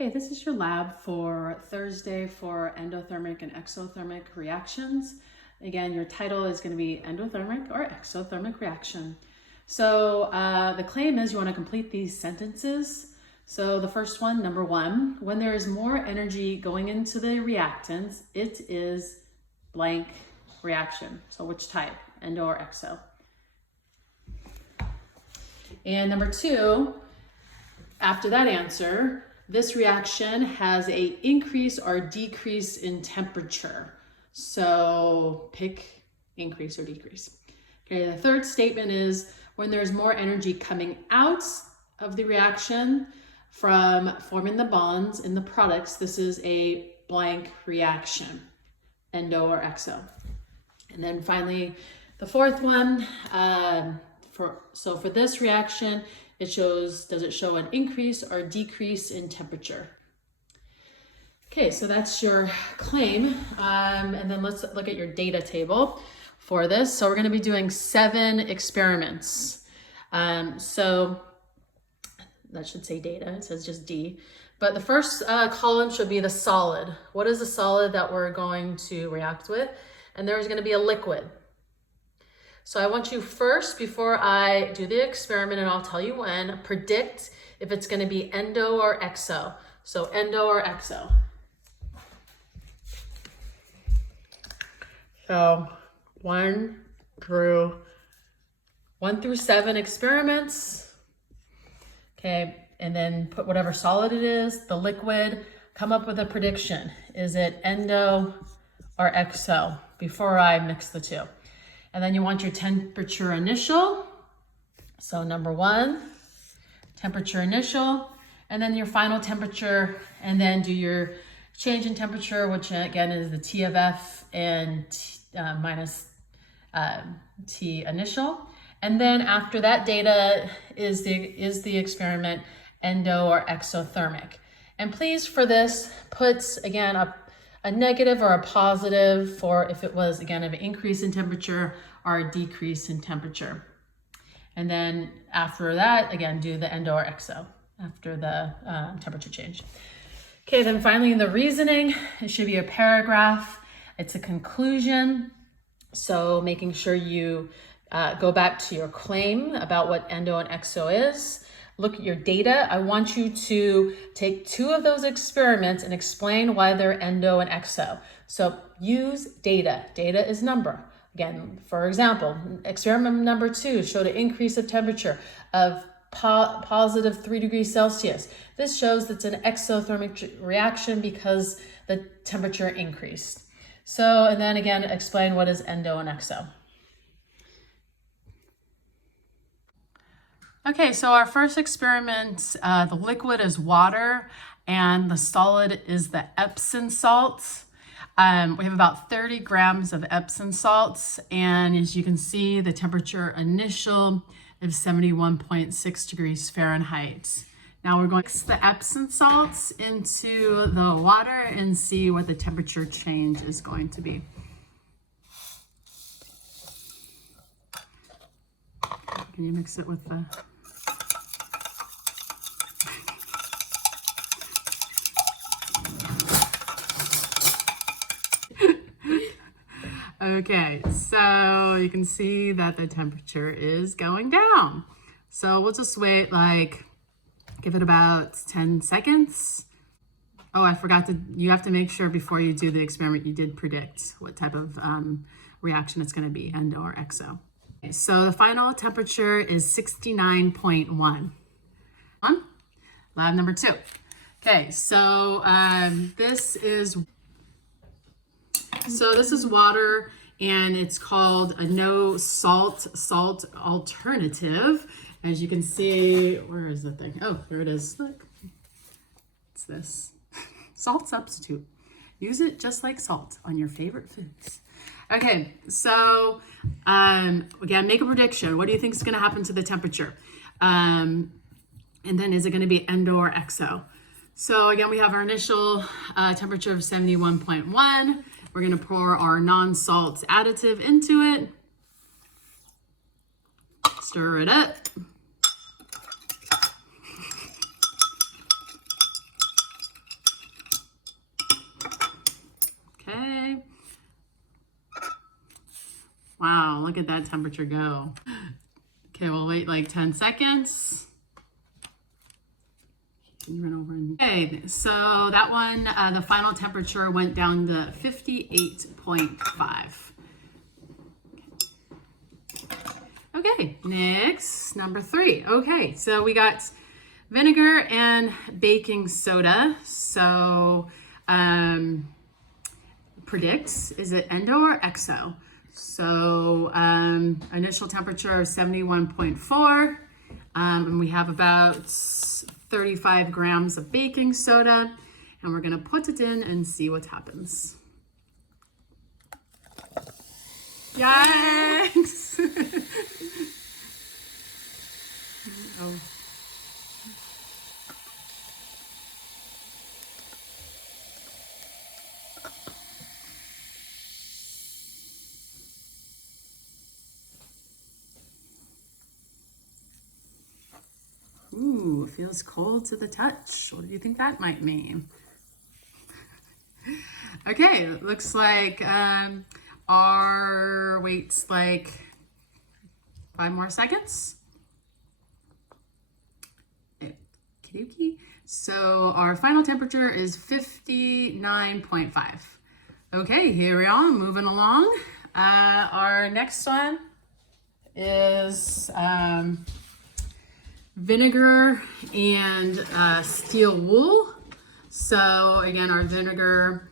Okay, this is your lab for Thursday for endothermic and exothermic reactions. Again, your title is going to be endothermic or exothermic reaction. So the claim is you want to complete these sentences. So the first one, number one, when there is more energy going into the reactants, it is blank reaction. So which type, endo or exo? And number two, after that answer, this reaction has a increase or decrease in temperature. So pick increase or decrease. Okay, the third statement is when there's more energy coming out of the reaction from forming the bonds in the products, this is a blank reaction, endo or exo. And then finally, the fourth one, for this reaction, does it show an increase or decrease in temperature? Okay, so that's your claim. And then let's look at your data table for this. So we're gonna be doing 7 experiments. So that should say data, it says just D. But the first column should be the solid. What is the solid that we're going to react with? And there's gonna be a liquid. So I want you first, before I do the experiment, and I'll tell you when, predict if it's going to be endo or exo. So endo or exo. So 1 through 7 experiments. Okay, and then put whatever solid it is, the liquid, come up with a prediction. Is it endo or exo before I mix the two? And then you want your temperature initial. So number 1, temperature initial, and then your final temperature, and then do your change in temperature, which again is the T of F and minus T initial. And then after that data is the experiment endo or exothermic. And please for this, put again a negative or a positive for if it was, again, an increase in temperature or a decrease in temperature. And then after that, again, do the endo or exo after the temperature change. Okay, then finally in the reasoning, it should be a paragraph. It's a conclusion. So making sure you go back to your claim about what endo and exo is. Look at your data. I want you to take 2 of those experiments and explain why they're endo and exo. So use data. Data is number. Again, for example, experiment number 2 showed an increase of temperature of positive 3 degrees Celsius. This shows that's an exothermic reaction because the temperature increased. So, and then again, explain what is endo and exo. Okay, so our first experiment, the liquid is water and the solid is the Epsom salts. We have about 30 grams of Epsom salts, and as you can see, the temperature initial is 71.6 degrees Fahrenheit. Now we're going to mix the Epsom salts into the water and see what the temperature change is going to be. Can you mix it with the... Okay, so you can see that the temperature is going down. So we'll just wait, give it about 10 seconds. Oh, I forgot you have to make sure before you do the experiment, you did predict what type of reaction it's gonna be, endo or exo. Okay, so the final temperature is 69.1. Lab number 2. Okay, so this is water, and it's called a no salt alternative. As you can see, where is the thing? Oh, here it is. Look, it's this salt substitute. Use it just like salt on your favorite foods. Okay, so again, make a prediction. What do you think is going to happen to the temperature? And then is it going to be endo or exo? So again, we have our initial temperature of 71.1. We're going to pour our non-salt additive into it. Stir it up. Wow, look at that temperature go. Okay, we'll wait like 10 seconds. Can you run over and... Okay, so that one, the final temperature went down to 58.5. Okay, next, number 3. Okay, so we got vinegar and baking soda. So predicts, is it endo or exo? So initial temperature of 71.4, and we have about 35 grams of baking soda, and we're gonna put it in and see what happens. Yikes! Oh. Ooh, feels cold to the touch. What do you think that might mean? Okay, it looks like our wait's like 5 more seconds. Kidoki. So our final temperature is 59.5. Okay, here we are, moving along. Our next one is vinegar and steel wool. So again, our vinegar,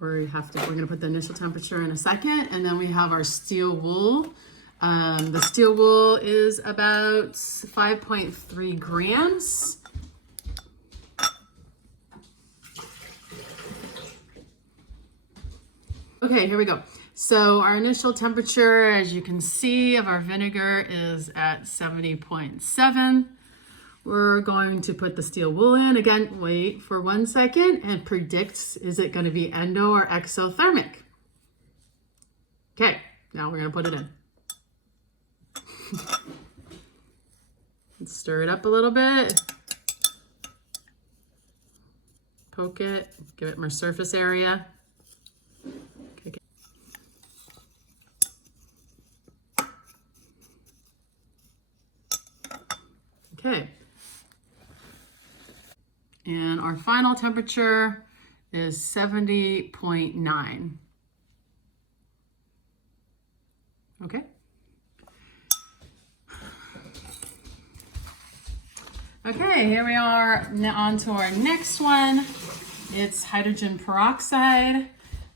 we're gonna put the initial temperature in a second, and then we have our steel wool. The steel wool is about 5.3 grams. Okay, here we go. So our initial temperature, as you can see, of our vinegar is at 70.7. We're going to put the steel wool in. Again, wait for 1 second and predicts, is it going to be endo or exothermic? Okay, now we're going to put it in. Let's stir it up a little bit. Poke it, give it more surface area. Okay. And our final temperature is 70.9. Okay. Okay, here we are, now on to our next one. It's hydrogen peroxide,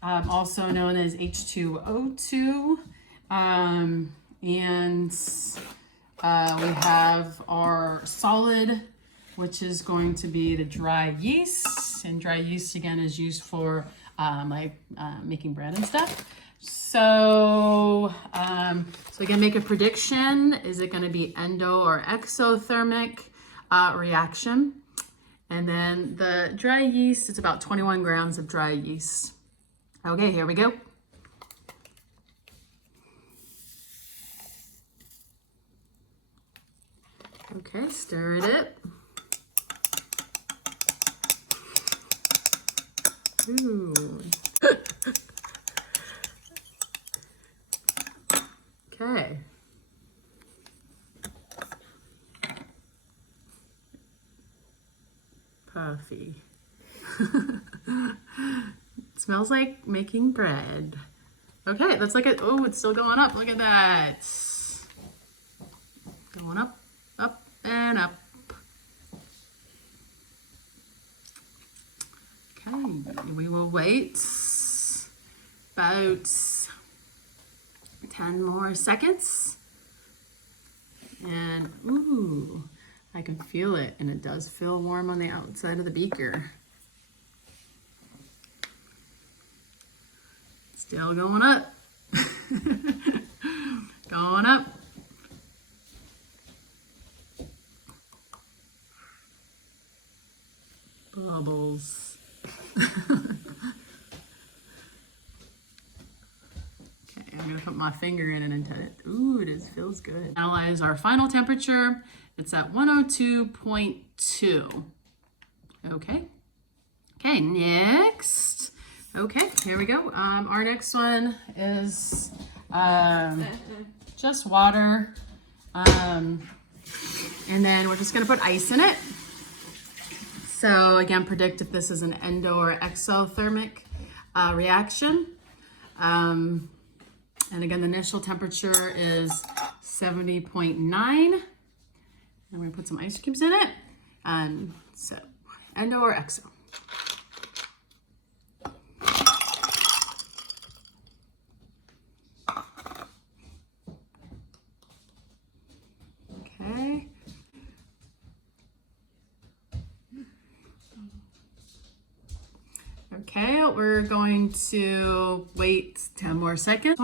also known as H2O2. We have our solid, which is going to be the dry yeast. And dry yeast, again, is used for making bread and stuff. So again, make a prediction. Is it going to be endo or exothermic reaction? And then the dry yeast, it's about 21 grams of dry yeast. Okay, here we go. Okay, stir it up. Ooh. Okay. Puffy. It smells like making bread. Okay, that's like a, oh, it's still going up. Look at that. Going up, up, and up. Okay, we will wait about 10 more seconds. And, ooh, I can feel it, and it does feel warm on the outside of the beaker. Still going up. Going up. Bubbles. Okay, I'm gonna put my finger in it and touch it. Ooh, it feels good. Analyze our final temperature. It's at 102.2. Okay. Okay, next. Okay, here we go. Our next one is just water. And then we're just gonna put ice in it. So again, predict if this is an endo or exothermic reaction. And again, the initial temperature is 70.9. And we're gonna put some ice cubes in it. So endo or exo. Okay. Okay, we're going to wait 10 more seconds.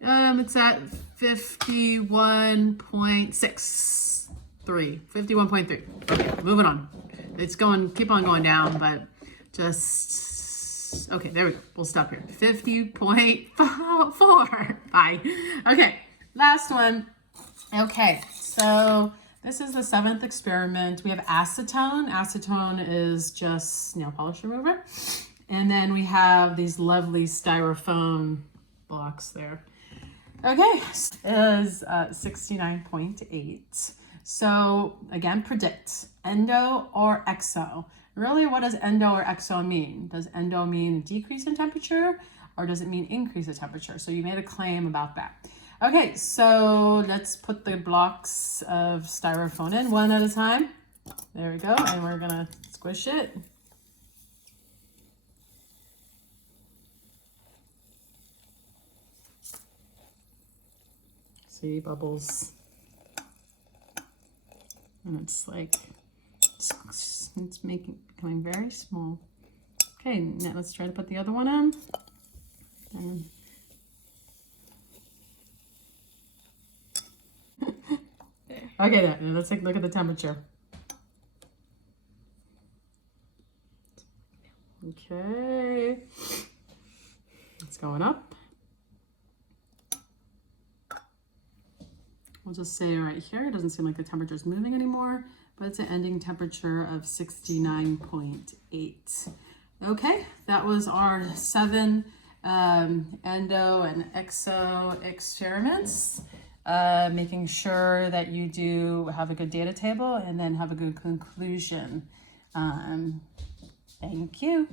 It's at 51.63. 51.3. Okay, moving on. It's going, keep on going down, but just, okay, there we go. We'll stop here. 50.4. Bye. Okay, last one. Okay, so this is the 7th experiment. We have acetone. Acetone is just nail polish remover. And then we have these lovely styrofoam blocks there. Okay, is 69.8. So again, predict endo or exo. Really, what does endo or exo mean? Does endo mean decrease in temperature or does it mean increase in temperature? So you made a claim about that. Okay, so let's put the blocks of styrofoam in one at a time. There we go, and we're gonna squish it. See, bubbles. And it's like, it's becoming very small. Okay, now let's try to put the other one in. And okay, there. Let's take a look at the temperature. Okay, it's going up. We'll just say right here, it doesn't seem like the temperature is moving anymore, but it's an ending temperature of 69.8. Okay, that was our 7 endo and exo experiments. Making sure that you do have a good data table and then have a good conclusion. Thank you.